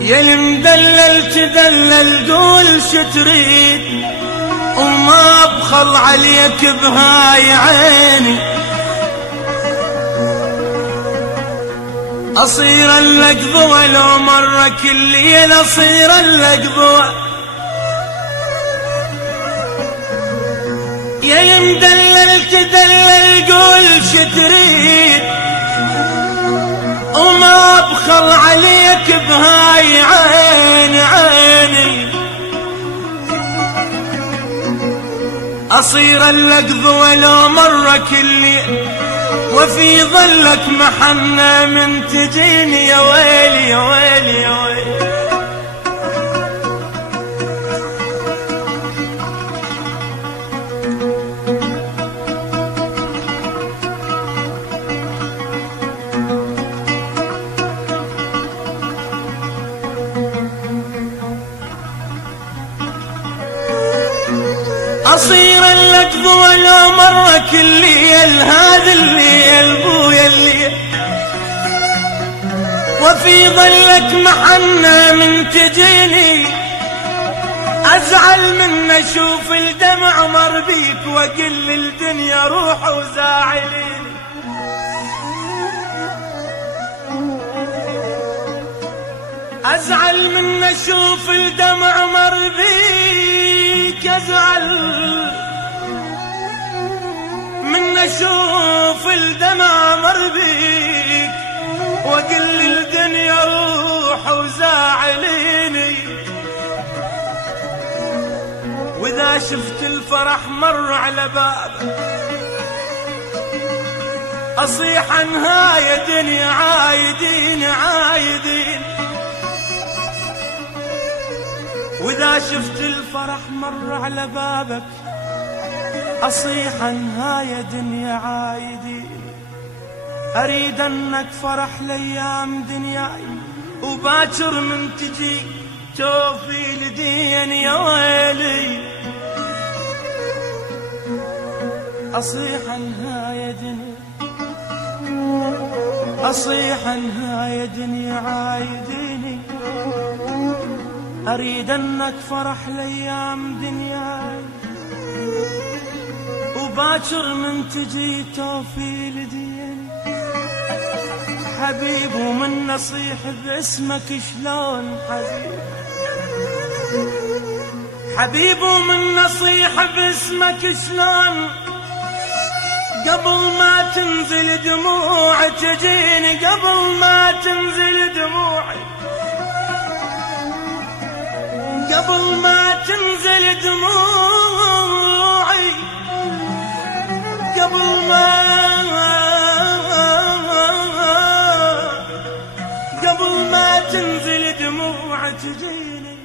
يا المدلل تدلل قول شتريد وما بخل عليك بهاي عيني، أصير اللقضوة لو مرة كل ليل أصير اللقضوة. يا مدلل تدلل قول شتريد وما بخل عليك بهاي عيني، أصير اللقضوة لو مرة كل ليل وفي ظلك محنة من تجيني يا ويلي يا ويلي يا ويلي. أصير اللقضوة لو مرة كل ليل هذا الليل بويا الليل وفي ظلك محنة من تجيني، أزعل من أشوف الدمع مر بيك وأقل الدنيا روح وزاعليني. أزعل من أشوف الدمع مر بيك، أزعل من أشوف الدمع مر بيك وأقل الدنيا روح وزاعليني. وإذا شفت الفرح مر على بابك أصيح عنها يا دنيا عايدين عايدين. وإذا شفت الفرح مر على بابك أصيح عنها يا دنيا عايدين. أريد أنك فرح لأيام دنياي وباكر من تجي توفي لدين يا ويلي. أصيح عنها يا دنيا أصيح عنها يا دنيا عايديني. أريد أنك فرح لأيام دنياي وباكر من تجي توفي لدين. حبيب ومن نصيح باسمك شلون حبيب، حبيب ومن نصيح باسمك شلون قبل ما تنزل دموعي تجيني، قبل ما تنزل دموعي، قبل ما تنزل دموعي، قبل ما تنزل دموعي تجيني.